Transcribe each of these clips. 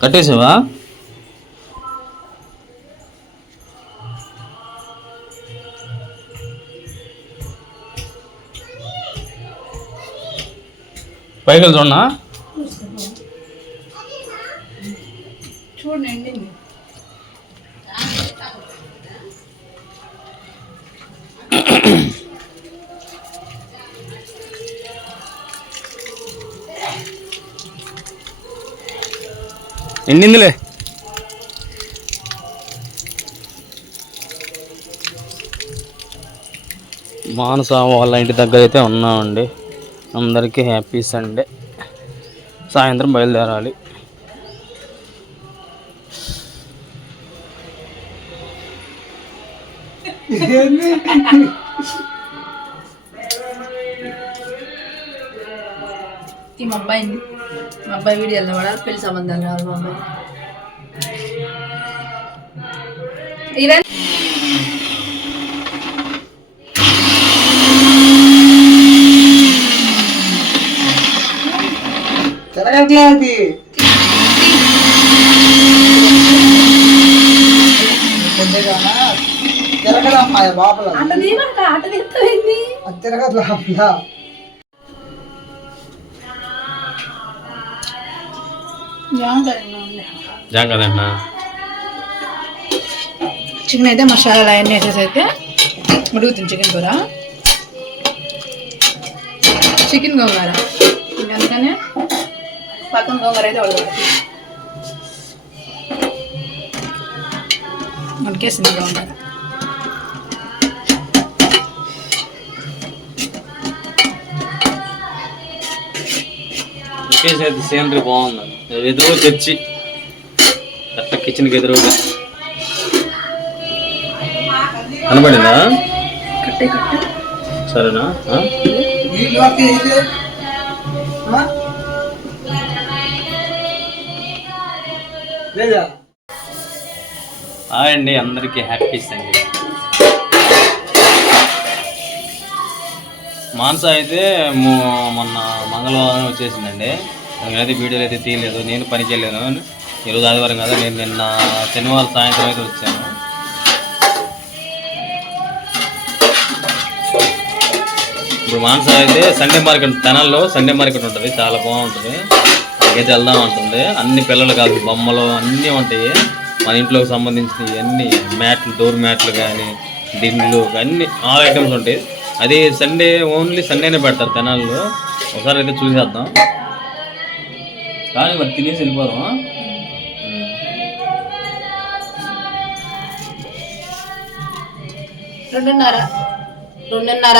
కట్టేసావా? పైకి చూడనా ఎండిందిలే. మానస వాళ్ళ ఇంటి దగ్గర అయితే ఉన్నామండి. అందరికీ హ్యాపీ సండే. సాయంత్రం బయలుదేరాలి. ఈ మా మా అబ్బాయి వీడియోలో పడాలి పెళ్ళి సంబంధాలు రావాలి మా అబ్బాయి ఇవన్నీ తిరగట్లే అది కొద్దిగానా తిరగదమ్మా లోపల. తిరగదు లోపల. జాగ్రత్త చికెన్ అయితే మసాలా అవన్నీ వేసేసి అయితే ఉడుకుతుంది చికెన్ కూర. చికెన్ గోంగూర. అందుకనే పక్కన గోంగూర అయితే ఉడకబెట్టి ఉడికేసింది గోంగూర. ఒకేసారి సీనరీ బాగుంది. ఎదురు చర్చి అట్లా కిచెన్కి ఎదురుగా. కనబడిందా? సరేనా? హాయ్ అండి అందరికీ హ్యాపీ సండే. మానస అయితే మొన్న మంగళవారం వచ్చేసిందండి. నేనైతే వీడియోలు అయితే తీయలేదు నేను పనికి వెళ్ళాను ఈరోజు ఆదివారం కదా నేను నిన్న శనివారం సాయంత్రం అయితే వచ్చాను. ఇప్పుడు మానస అయితే సండే మార్కెట్ తెనాల్లో సండే మార్కెట్ ఉంటుంది చాలా బాగుంటుంది. అక్కడికైతే వెళ్దాం ఉంటుంది అన్ని పిల్లలు కాదు బొమ్మలు అన్నీ ఉంటాయి. మన ఇంట్లోకి సంబంధించిన అన్ని మ్యాట్లు డోర్ మ్యాట్లు కానీ దిండ్లు అన్ని ఆల్ ఐటమ్స్ ఉంటాయి. అది సండే ఓన్లీ సండేనే పెడతారు తెనాల్లో. ఒకసారి అయితే చూసేద్దాం. కానీ మరి తినేసి వెళ్ళిపోదాం రెండున్నర. రెండున్నర.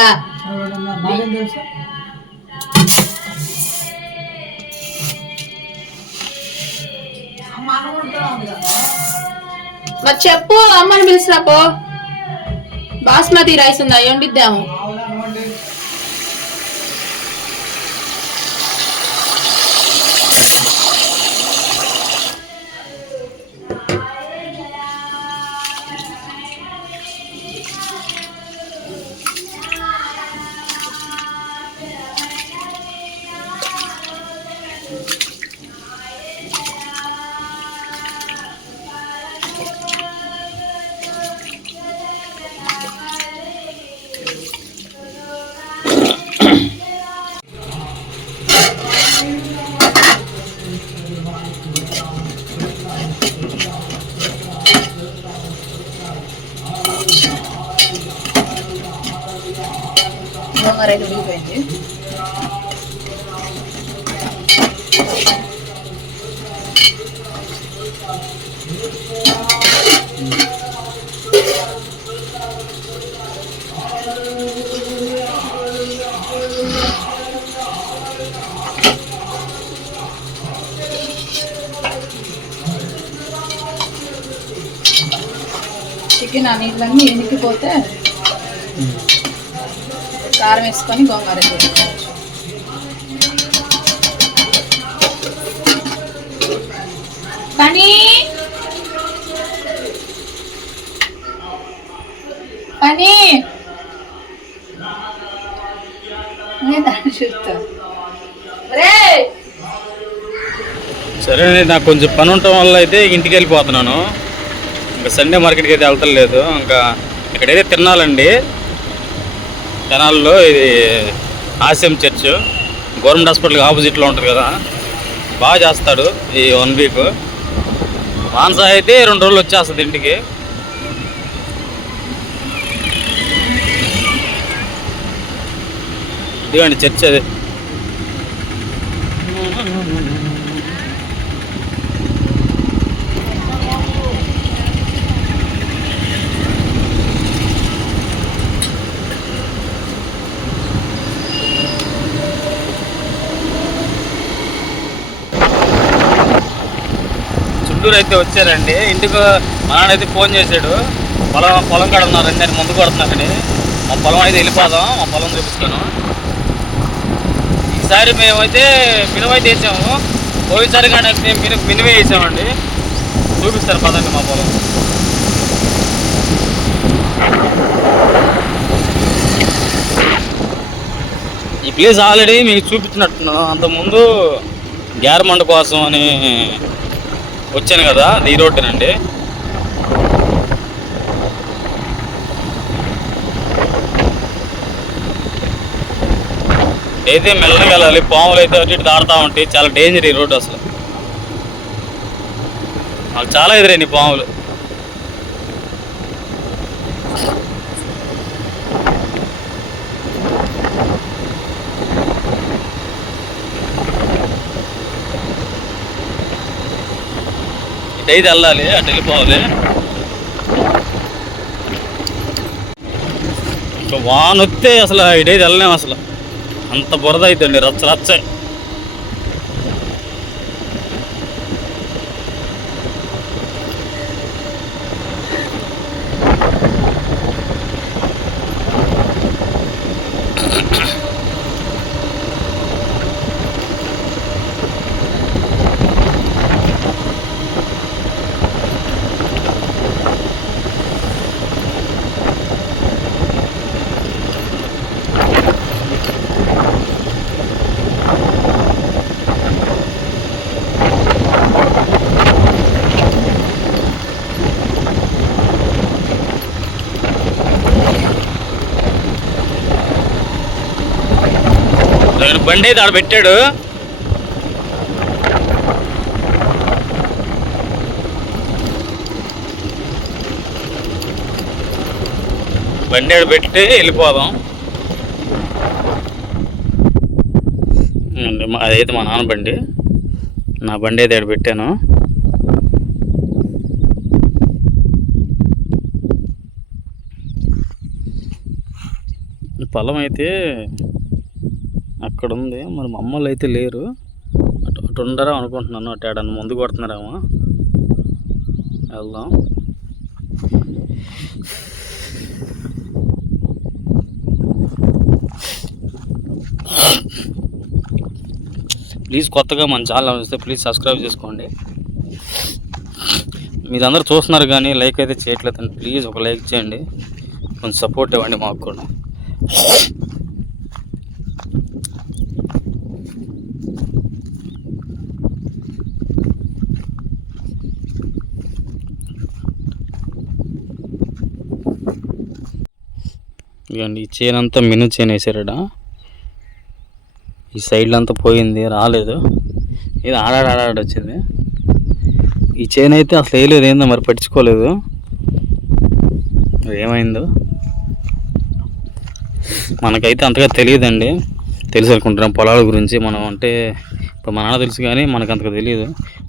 మరి చెప్పు అమ్మని పిలిచినప్పు పో. బాస్మతి రైస్ ఉందా? వండిద్దాము? చికెన్ ఆ నీళ్ళన్నీ ఎనికిపోతే కారం వేసుకొని గోంగూర కానీ పని పని. నేను సరే నాకు కొంచెం పని ఉండటం వల్ల అయితే ఇంటికి వెళ్ళిపోతున్నాను. ఇంకా సండే మార్కెట్కి అయితే వెళ్తలేదు. ఇంకా ఇక్కడైతే తినాలండి తెనాల్లో ఇది ఆసియం చర్చ్. గవర్నమెంట్ హాస్పిటల్కి ఆపోజిట్లో ఉంటుంది కదా. బాగా చేస్తాడు ఈ వన్ వీక్. మాన్సా అయితే రెండు రోజులు వచ్చేస్తుంది ఇంటికి. ఇదిగోండి చర్చ్ అది. చుట్టూరు అయితే వచ్చారండి. ఇంటికి మా నాన్న అయితే ఫోన్ చేశాడు. పొలం పొలం కడుతున్నారండి ఉన్నారండి నేను ముందు కొడుతున్నానని మా పొలం అయితే వెళ్ళిపోదాం మా పొలం చూపిస్తాను. ఈసారి మేమైతే మినుమైతే వేసాము. పోయినసారి కానీ మిని మినువే వేసామండి. చూపిస్తారు పదండి మా పొలం. ఈ ప్లేస్ ఆల్రెడీ మీకు చూపించినట్టున్నాను అంతకుముందు గ్యారమండ కోసం అని వచ్చాను కదా ఈ రోడ్డునండి. అయితే మెల్లగా వెళ్ళాలి. పాములు అయితే అటు ఇటు దాడుతూ ఉంటాయి చాలా డేంజర్ ఈ రోడ్డు అసలు. మాకు చాలా ఎదురైంది పాములు. ఇటు అయితే వెళ్ళాలి అటు వెళ్ళిపోవాలి. ఇంకా వాన వస్తే అసలు ఇటైతే వెళ్ళలేము అసలు. అంత బురద అవుతుంది రచ్చ రచ్చే. బండి అయితే ఆడ పెట్టాడు. బండి ఆడ పెట్టి వెళ్ళిపోదాం. అదైతే మా నాన్న బండి. నా బండి అయితే ఆడ పెట్టాను. పొలం అయితే అక్కడ ఉంది మరి మమ్మల్ని అయితే లేరు. అటు అటు ఉండరా అనుకుంటున్నాను. అటు ఏడన్నా ముందు కొడుతున్నారేమో. వెళ్దాం. ప్లీజ్ కొత్తగా మన ఛానల్ వస్తే ప్లీజ్ సబ్స్క్రైబ్ చేసుకోండి. మీరందరూ చూస్తున్నారు కానీ లైక్ అయితే చేయట్లేదండి. ప్లీజ్ ఒక లైక్ చేయండి. కొంచెం సపోర్ట్ ఇవ్వండి మాకు కూడా. ఇదిగోండి ఈ చైన్ అంతా మిను చైన్ వేసారట. ఈ సైడ్లో అంతా పోయింది రాలేదు. ఇది ఆడాడు ఆడాడు వచ్చింది. ఈ చైన్ అయితే అసలు వేయలేదు ఏందో మరి పట్టించుకోలేదు. ఏమైందో? మనకైతే అంతగా తెలియదండి. తెలుసు అనుకుంటున్నాం పొలాల గురించి మనం అంటే ఇప్పుడు మన తెలుసు కానీ మనకు అంతగా తెలియదు.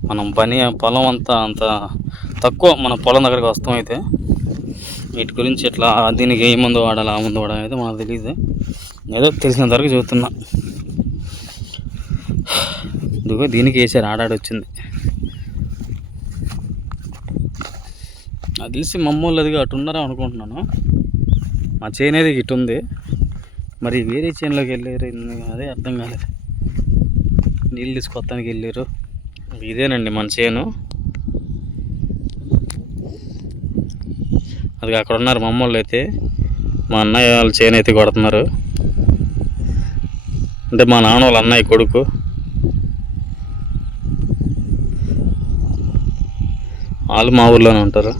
మనం పని పొలం అంతా అంత తక్కువ మన పొలం దగ్గరకు వస్తాం అయితే. వీటి గురించి ఇట్లా దీనికి ఏ మందు వాడాలి ఆ మందు వాడాలి అయితే మనకు తెలియదు ఏదో తెలిసినంత వరకు చూస్తున్నా. ఇదిగో దీనికి వేసారు ఆడాడు వచ్చింది. అది తెలిసి మమ్మల్ని అటు ఉన్నారా అనుకుంటున్నాను. మా చైన్ అయితే ఇటు ఉంది. మరి వేరే చైన్లోకి వెళ్ళారు అదే అర్థం కాలేదు. నీళ్ళు తీసుకొత్తానికి వెళ్ళారు. ఇదేనండి మన చేను. అది అక్కడ ఉన్నారు మా అమ్మోళ్ళు అయితే. మా అన్నయ్య వాళ్ళు చేను అయితే కొడుతున్నారు. అంటే మా నాన్న వాళ్ళ అన్నయ్య కొడుకు. వాళ్ళు మా ఊర్లోనే ఉంటారు.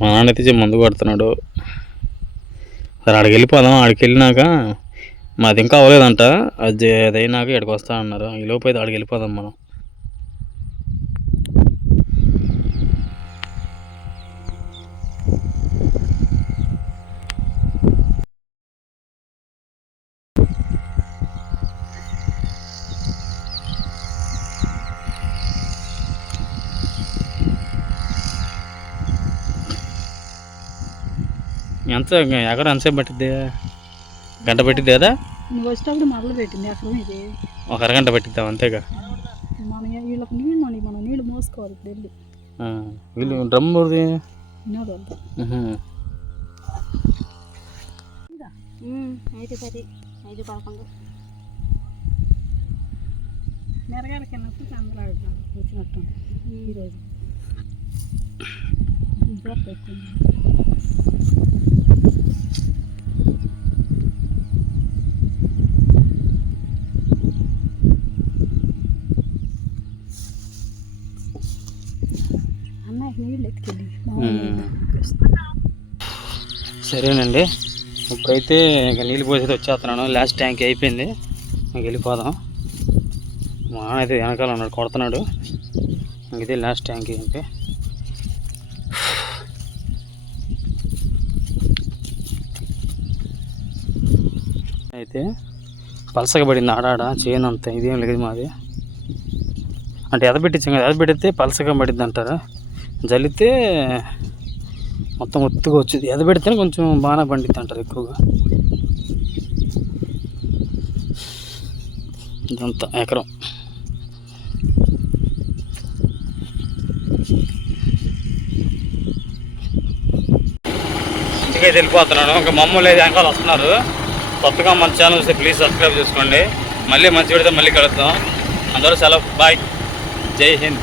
మా నాన్న అయితే మందు కొడుతున్నాడు. సరే ఆడికి వెళ్ళిపోదాం. ఆడికి వెళ్ళినాక మాది ఇంకా అవ్వలేదంట. అది అది అయినాక ఇక్కడికి వస్తా అన్నారు. ఈ లోపు అయితే ఆడికి వెళ్ళిపోదాం మనం. ఎంత? ఎక్కడ ఎంతసేపు పట్టిద్ది? గంట పట్టిద్ది కదా? నువ్వు వచ్చేటప్పుడు మొదలు పెట్టింది ఎక్కడ ఇది. ఒక అరగంట పట్టిద్దాం అంతేగా? మన వీళ్ళకి నీళ్ళు మనం మనం నీళ్ళు మోసుకోవాలి ఇప్పుడు వెళ్ళి. వీళ్ళు డ్రమ్ వినోద్ అంతా ఐదు పది ఐదు పదకొండు. అందరూ ఆడుతున్నారు వచ్చినట్టు ఈరోజు. పెట్టింది అన్నయ్య నీళ్ళు ఎత్తుకెళ్ళి సరేనండి. ఇప్పుడైతే ఇంకా నీళ్ళు పోసేది వచ్చేస్తున్నాను. లాస్ట్ ట్యాంక్ అయిపోయింది. ఇంక వెళ్ళిపోదాం. మా నాన్న అయితే వెనకాల ఉన్నాడు కొడుతున్నాడు. ఇంక ఇదే లాస్ట్ ట్యాంక్ అంటే అయితే పలసగా పడింది ఆడాడ చేయనంత అంత ఇదేం లేదు మాది. అంటే ఎదబెట్టించాం కదా ఎదబెడితే పలసగా పడింది అంటారు? జల్లితే మొత్తం ఒత్తుగా వచ్చింది. ఎదబెడితేనే కొంచెం బాగా పండిద్ది అంటారు ఎక్కువగా. ఇదంతా ఎకరం. ఇంటికైతే వెళ్ళిపోతున్నాను. ఇంకా మమ్మల్ని లేదు వెనకాల వస్తున్నారు. కొత్తగా మన ఛానల్ వస్తే ప్లీజ్ సబ్స్క్రైబ్ చేసుకోండి. మళ్ళీ మంచి పెడితే మళ్ళీ కలుద్దాం. అందరూ సెలవు. బాయ్ జై హింద్.